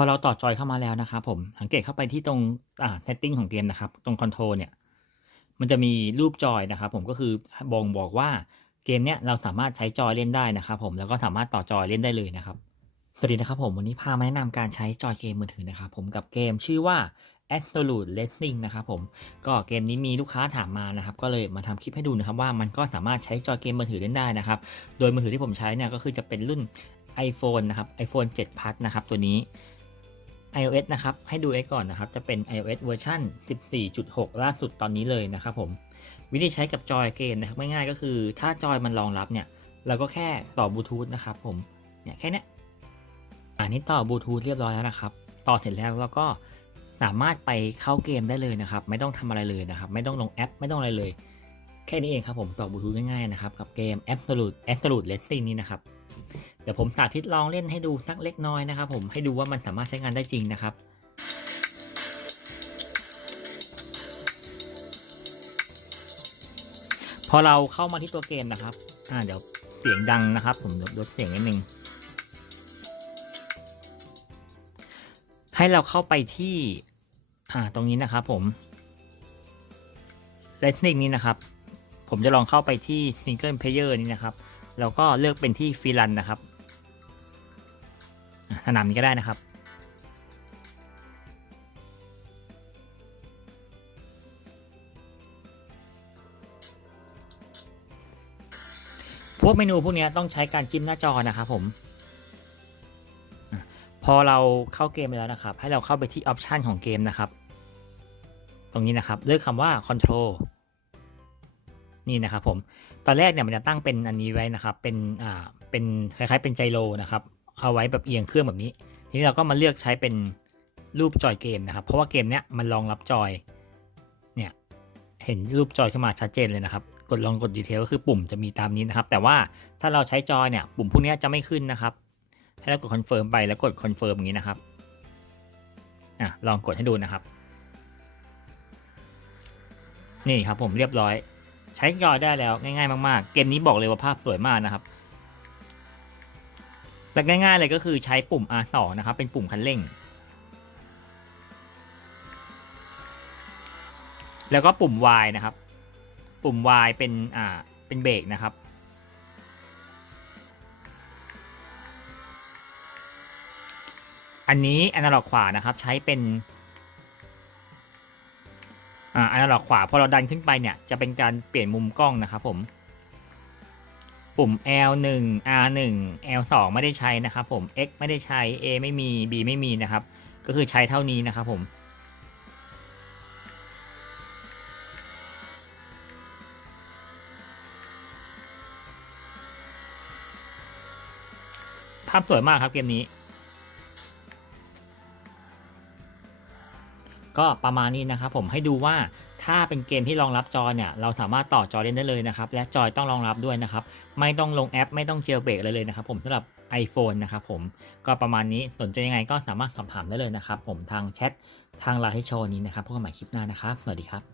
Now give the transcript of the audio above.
พอเราต่อจอยเข้ามาแล้วนะครับผมสังเกตเข้าไปที่ตรงอ่า setting ของเกมนะครับ ตรงคอนโทรลเนี่ย มันจะมีรูปจอยนะครับผมก็คือบ่งบอกว่าเกมเนี้ยเราสามารถใช้จอยเล่นได้นะครับผมแล้วก็สามารถต่อจอยเล่นได้เลยนะครับสวัสดีนะครับผมวันนี้พามาแนะนำการใช้จอยเกมมือถือนะครับผมกับเกมชื่อว่า Absolute Racing นะครับผมก็เกมนี้มีลูกค้าถามมานะครับ ก็เลยมาทำคลิปให้ดูนะครับว่ามันก็สามารถใช้จอยเกมมือถือเล่นได้นะครับ โดยมือถือที่ผมใช้เนี่ยก็คือจะเป็นรุ่น iPhone นะครับ iPhone 7 Plus นะครับตัวนี้ iOS นะครับ ให้ดู X ก่อนนะครับ จะเป็น iOS เวอร์ชัน14.6 ล่าสุดตอนนี้เลยนะครับผม วิธีใช้กับจอยเกมนะครับง่ายๆก็คือ ถ้าจอยมันรองรับเนี่ย เราก็แค่ต่อบลูทูธนะครับผม เนี่ยแค่นี้อันนี้ต่อบลูทูธเรียบร้อยแล้วนะครับ ต่อเสร็จแล้วเราก็สามารถไปเข้าเกมได้เลยนะครับ ไม่ต้องทำอะไรเลยนะครับ ไม่ต้องลงแอป ไม่ต้องอะไรเลย แค่นี้เองครับผมต่อบลูทูธง่ายๆนะครับ กับเกม Absolute Absolute Racing นี้นะครับ ดี๋ยวผมสาธิตลองเล่นให้ดูสักเล็กน้อยนะครับ ผมให้ดูว่ามันสามารถใช้งานได้จริงนะครับพอเราเข้ามาที่ตัวเกมนะครับ อ่า เดี๋ยวเสียงดังนะครับ ผมลดเสียงนิดนึง ให้เราเข้าไปที่ อ่า ตรงนี้นะครับ ผม l e s s o n นี้นะครับ ผมจะลองเข้าไปที่ Single Player นี้นะครับ แล้วก็เลือกเป็นที่ฟรีลันนะครับ สนามนี้ก็ได้นะครับ พวกเมนูพวกนี้ต้องใช้การจิ้มหน้าจอนะครับผม พอเราเข้าเกมไปแล้วนะครับ ให้เราเข้าไปที่ออปชันของเกมนะครับ ตรงนี้นะครับเลือกคำว่า Control นี่นะครับผม ตอนแรกเนี่ยมันจะตั้งเป็นอันนี้ไว้นะครับ เป็น อ่า เป็นคล้ายๆ เป็นไจโรนะครับ เอาไว้แบบเอียงเครื่องแบบนี้ ทีนี้เราก็มาเลือกใช้เป็นรูปจอยเกมนะครับ เพราะว่าเกมเนี้ยมันรองรับจอยเนี่ยเห็นรูปจอยขึ้นมาชัดเจนเลยนะครับ กดลองกดดีเทลก็คือปุ่มจะมีตามนี้นะครับ แต่ว่าถ้าเราใช้จอยเนี่ยปุ่มพวกเนี้ยจะไม่ขึ้นนะครับ ให้เรากดคอนเฟิร์มไปแล้วกดคอนเฟิร์มอย่างนี้นะครับอะลองกดให้ดูนะครับ นี่ครับผมเรียบร้อย ใช้จอยได้แล้วง่ายๆ มากๆ เกมนี้บอกเลยว่าภาพสวยมากนะครับ และง่าย ๆ เลยก็คือใช้ปุ่ม R2 นะครับ เป็นปุ่มคันเร่ง แล้วก็ปุ่ม Y นะครับ ปุ่ม Y เป็นอ่าเป็นเบรกนะครับ อันนี้อนาล็อกขวานะครับใช้เป็นอ่าอนาล็อกขวาพอเราดันขึ้นไปเนี่ยจะเป็นการเปลี่ยนมุมกล้องนะครับผม ปุ่ม L1 R1 L2 ไม่ได้ใช้นะครับผม X ไม่ได้ใช้ A ไม่มี B ไม่มีนะครับ ก็คือใช้เท่านี้นะครับผมภาพสวยมากครับเกมนี้ ก็ประมาณนี้นะครับผมให้ดูว่า ถ้าเป็นเกมที่รองรับจอเนี่ยเราสามารถต่อจอเล่นได้เลยนะครับ และจอยต้องรองรับด้วยนะครับ ไม่ต้องลงแอป ไม่ต้องเจลเบรกเลยเลยนะครับ ผมสำหรับ iPhone นะครับผมก็ประมาณนี้สนใจยังไงก็สามารถสอบถามได้เลยนะครับ ผมทางแชททางไลน์ให้โชว์นี้นะครับพบกันใหม่คลิปหน้านะครับ สวัสดีครับ